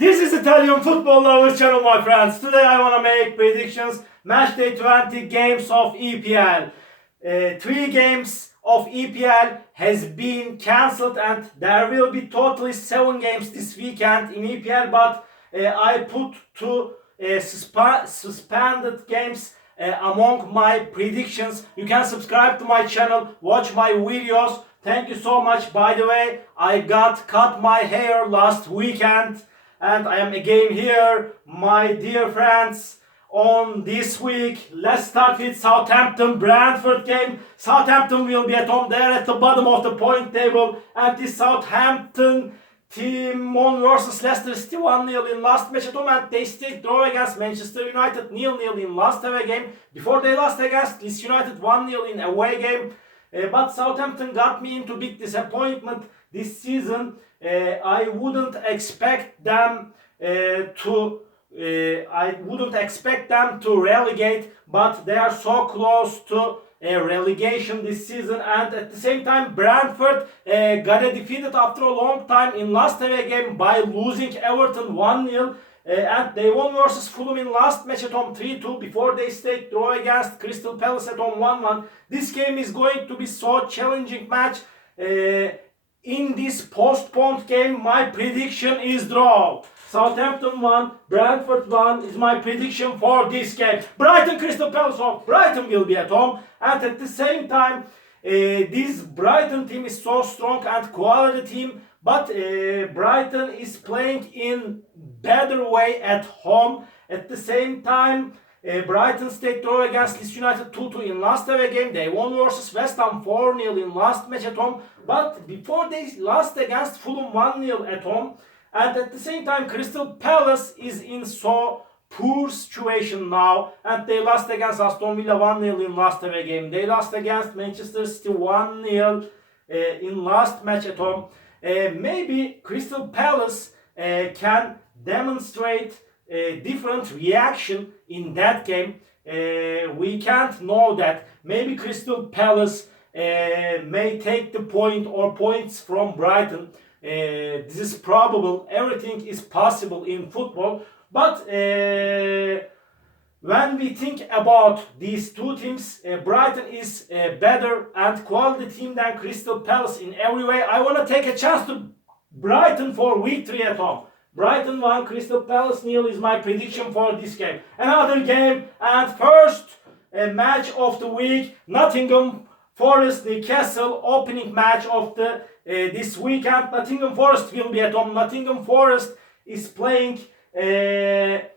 This is Italian Football Lovers channel, my friends. Today I want to make predictions. Match day 20 games of EPL. 3 games of EPL has been cancelled and there will be totally 7 games this weekend in EPL, but I put 2 suspended games among my predictions. You can subscribe to my channel, watch my videos. Thank you so much. By the way, I cut my hair last weekend and I am again here, my dear friends, on this week. Let's start with Southampton Brentford game. Southampton will be at home. They're at the bottom of the point table, and this Southampton team won versus Leicester City 1-0 in last match at home, and they still draw against Manchester United 0-0 in last away game. Before they lost against Leeds United 1-0 in away game. But Southampton got me into big disappointment this season. I wouldn't expect them to relegate, but they are so close to relegation this season. And at the same time, Brentford got defeated after a long time in last away game by losing Everton 1-0. And they won versus Fulham in last match at home 3-2 before they stayed draw against Crystal Palace at home 1-1. This game is going to be so challenging match. In this postponed game, my prediction is draw. Southampton 1, Brentford 1 is my prediction for this game. Brighton Crystal Palace home. Brighton will be at home, and at the same time, this Brighton team is so strong and quality team. But Brighton is playing in better way at home. At the same time, Brighton stayed draw against Leeds United 2-2 in last away game. They won versus West Ham 4-0 in last match at home. But before they lost against Fulham 1-0 at home. And at the same time, Crystal Palace is in so poor situation now. And they lost against Aston Villa 1-0 in last away game. They lost against Manchester City 1-0 in last match at home. Maybe Crystal Palace can demonstrate a different reaction in that game. We can't know that. Maybe Crystal Palace may take the point or points from Brighton. This is probable. Everything is possible in football. But when we think about these two teams, Brighton is a better and quality team than Crystal Palace in every way. I want to take a chance to Brighton for victory at home. Brighton 1, Crystal Palace 0 is my prediction for this game. Another game, and first match of the week, Nottingham Forest Newcastle, opening match of the this weekend. Nottingham Forest will be at home. Nottingham Forest is playing way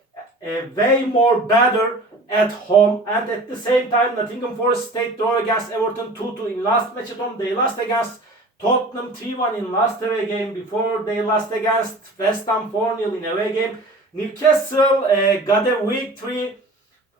more better at home, and at the same time Nottingham Forest stayed draw against Everton 2-2 in last match at home. They lost against Tottenham 3-1 in last away game before they lost against West Ham 4-0 in away game. Newcastle got a victory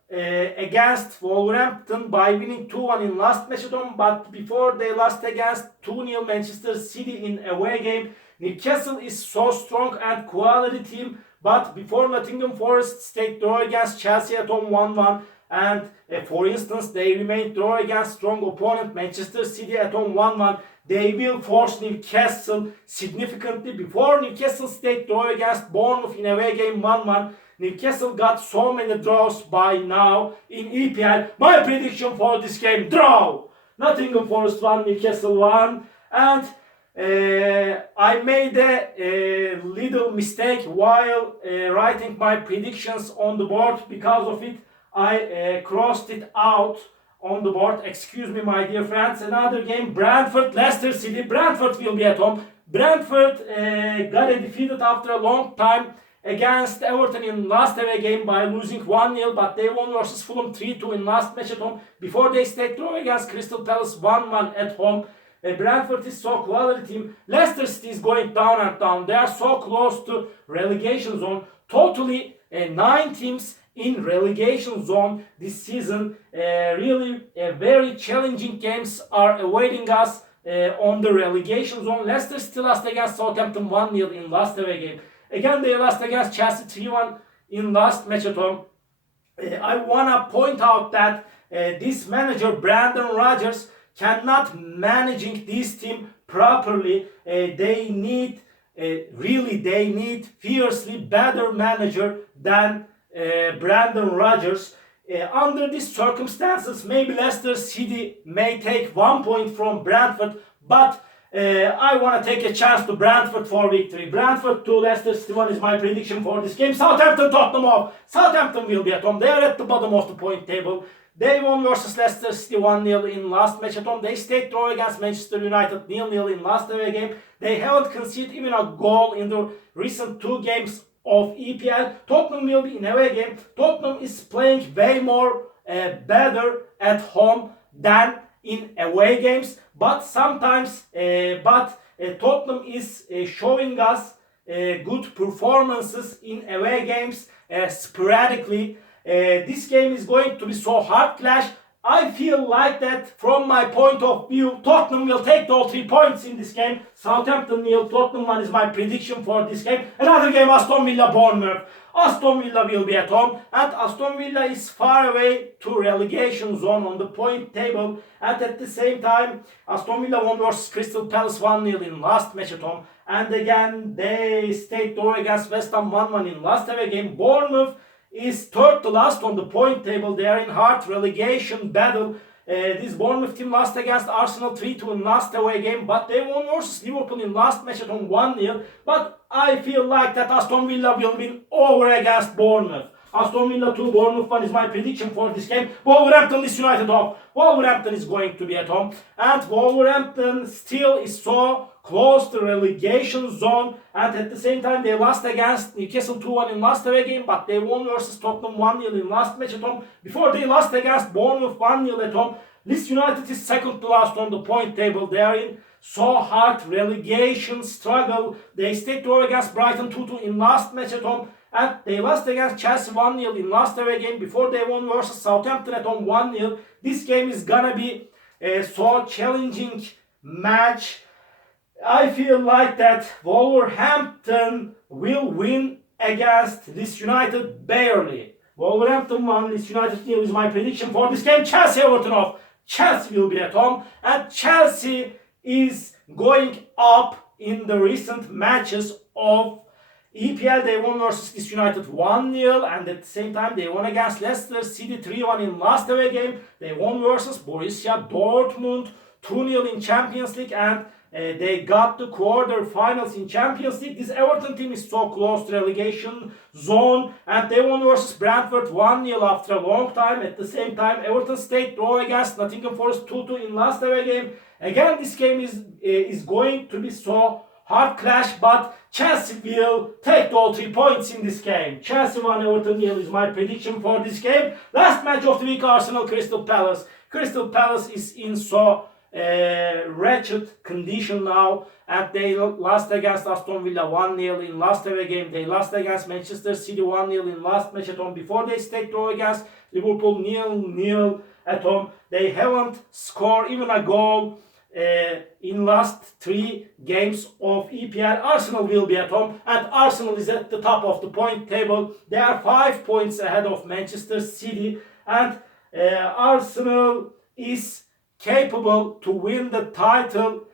against Wolverhampton by winning 2-1 in last match at home, but before they lost against 2-0 Manchester City in away game. Newcastle is so strong and quality team, but before Nottingham Forest stayed draw against Chelsea at home 1-1, and for instance they remained draw against strong opponent Manchester City at home 1-1. They will force Newcastle significantly. Before Newcastle stayed draw against Bournemouth in away game 1-1. Newcastle got so many draws by now in EPL. My prediction for this game, draw. Nottingham Forest 1, Newcastle 1. And I made a little mistake while writing my predictions on the board. Because of it, I crossed it out on the board. Excuse me, my dear friends. Another game, Brentford Leicester City. Brentford will be at home. Brentford got defeated after a long time against Everton in last away game by losing 1-0, but they won versus Fulham 3-2 in last match at home before they stayed draw against Crystal Palace 1-1 at home. Brentford is so quality team. Leicester City is going down and down. They are so close to relegation zone. Totally 9 teams in relegation zone this season. Really very challenging games are awaiting us on the relegation zone. Leicester City lost against Southampton 1-0 in last away game. Again, they lost against Chelsea 3-1 in last match at home. I want to point out that this manager, Brendan Rodgers, cannot managing this team properly. They need really they need fiercely better manager than Brendan Rodgers. Under these circumstances, maybe Leicester City may take 1 point from Brentford, but I want to take a chance to Brentford for victory. Brentford 2, Leicester City 1 is my prediction for this game. Southampton, Tottenham off. Southampton will be at home. They are at the bottom of the point table. They won versus Leicester City 1-0 in last match at home. They stayed draw against Manchester United 0-0 in last away game. They haven't conceded even a goal in the recent 2 games of EPL. Tottenham will be in away game. Tottenham is playing way more better at home than in away games, but sometimes Tottenham is showing us good performances in away games sporadically. This game is going to be so hard clash. I feel like that from my point of view, Tottenham will take all 3 points in this game. Southampton 0, Tottenham 1 is my prediction for this game. Another game, Aston Villa Bournemouth. Aston Villa will be at home, and Aston Villa is far away to relegation zone on the point table. And at the same time, Aston Villa won versus Crystal Palace 1-0 in last match at home. And again, they stayed draw against West Ham 1-1 in last away game. Bournemouth is third to last on the point table. They are in hard relegation battle. This Bournemouth team lost against Arsenal 3-2 in last away game, but they won versus Liverpool in last match at home 1-0. But I feel like that Aston Villa will win over against Bournemouth. Aston Villa 2, Bournemouth 1 is my prediction for this game. Wolverhampton, Leeds United off. Wolverhampton is going to be at home, and Wolverhampton still is so close to relegation zone, and at the same time they lost against Newcastle 2-1 in last away game, but they won versus Tottenham 1-0 in last match at home. Before they lost against Bournemouth 1-0 at home. Leeds United is second to last on the point table. They are in so hard relegation struggle. They stayed draw against Brighton 2-2 in last match at home, and they lost against Chelsea 1-0 in last away game before they won versus Southampton at home 1-0. This game is gonna be a so challenging match. I feel like that Wolverhampton will win against Leeds United barely. Wolverhampton 1, Leeds United 0 is my prediction for this game. Chelsea Everton off. Chelsea will be at home, and Chelsea is going up in the recent matches of EPL. They won versus Leeds United 1-0, and at the same time they won against Leicester City 3-1 in last away game. They won versus Borussia Dortmund 2-0 in Champions League, and they got the quarter-finals in Champions League. This Everton team is so close to relegation zone, and they won versus Brentford 1-0 after a long time. At the same time, Everton stayed draw against Nottingham Forest 2-2 in last away game. Again, this game is going to be so hard clash, but Chelsea will take all 3 points in this game. Chelsea 1, Everton 0 is my prediction for this game. Last match of the week, Arsenal Crystal Palace. Crystal Palace is in so wretched condition now, and they lost against Aston Villa 1-0 in last away game. They lost against Manchester City 1-0 in last match at home. Before they stayed draw against Liverpool 0-0 at home. They haven't scored even a goal in last 3 games of EPL. Arsenal will be at home, and Arsenal is at the top of the point table. They are 5 points ahead of Manchester City, and Arsenal is capable to win the title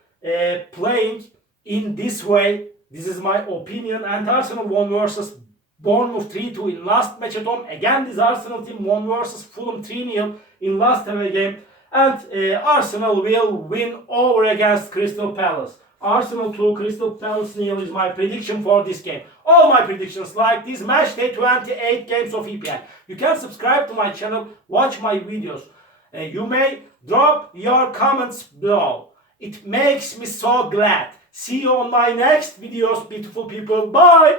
playing in this way. This is my opinion. And Arsenal won versus Bournemouth 3-2 in last match at home. Again, this Arsenal team won versus Fulham 3-0 in last away game. And Arsenal will win over against Crystal Palace. Arsenal 2, Crystal Palace 0 is my prediction for this game. All my predictions like this match day 28 games of EPL. You can subscribe to my channel, watch my videos. You may drop your comments below. It makes me so glad. See you on my next videos, beautiful people. Bye!